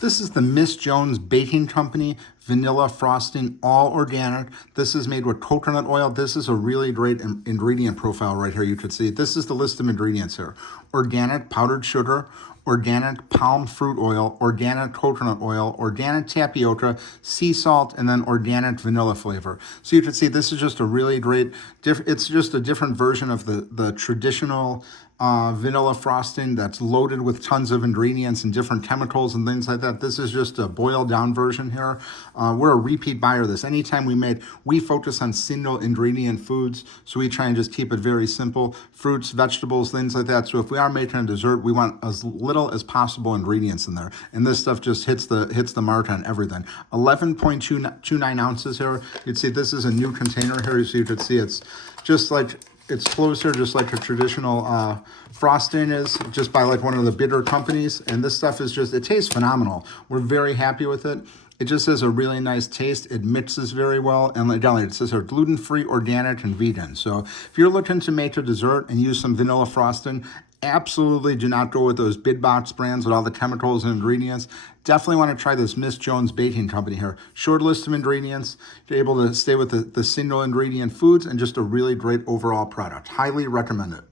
This is the Miss Jones Baking Company vanilla frosting, all organic. This is made with coconut oil. This is a really great ingredient profile right here. You could see this is the list of ingredients here: organic powdered sugar, organic palm fruit oil, organic coconut oil, organic tapioca, sea salt, and then organic vanilla flavor. So you can see this is just a really great, it's just a different version of the traditional vanilla frosting that's loaded with tons of ingredients and different chemicals and things like that. This is just a boiled down version here. We're a repeat buyer of this. Anytime we focus on single ingredient foods, so we try and just keep it very simple. Fruits, vegetables, things like that. So if we are making a dessert, we want as little as possible ingredients in there. And this stuff just hits the mark on everything. 11.29 ounces here. You'd see this is a new container here, so you could see it's just like, it's closed here just like a traditional frosting is, just by like one of the bigger companies. And this stuff is just, it tastes phenomenal. We're very happy with it. It just has a really nice taste. It mixes very well. And again, it says they're gluten-free, organic, and vegan. So if you're looking to make a dessert and use some vanilla frosting, absolutely do not go with those big box brands with all the chemicals and ingredients. Definitely want to try this Miss Jones Baking Company here. Short list of ingredients. You're able to stay with the single ingredient foods and just a really great overall product. Highly recommend it.